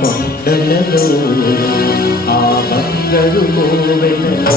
కొండలలో ఆ బంగారు కోవెలలో.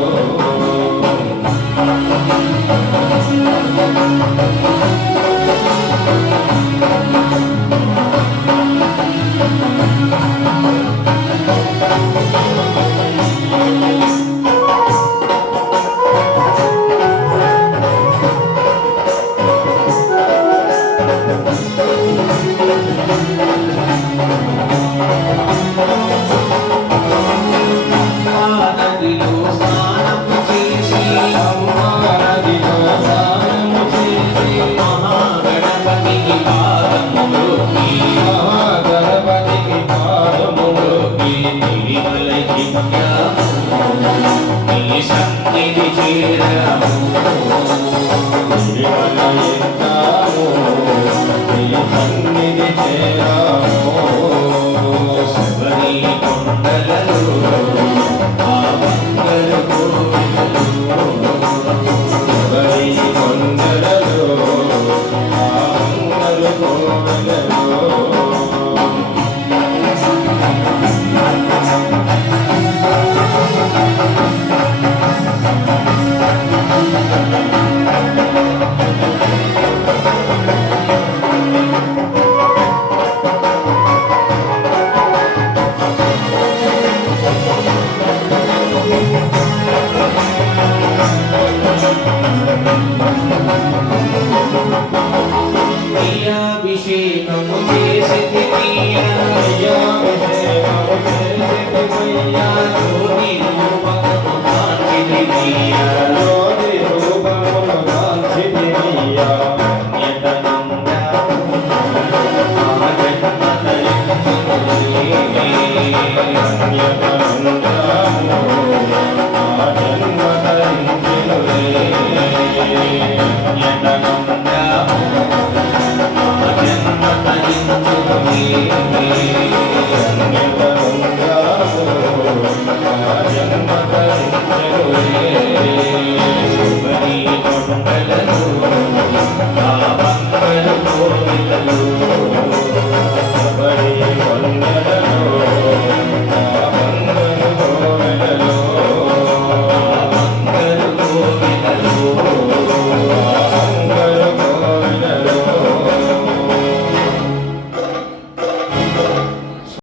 సన్నిధి చేరము సన్నిధి చేరము. Minha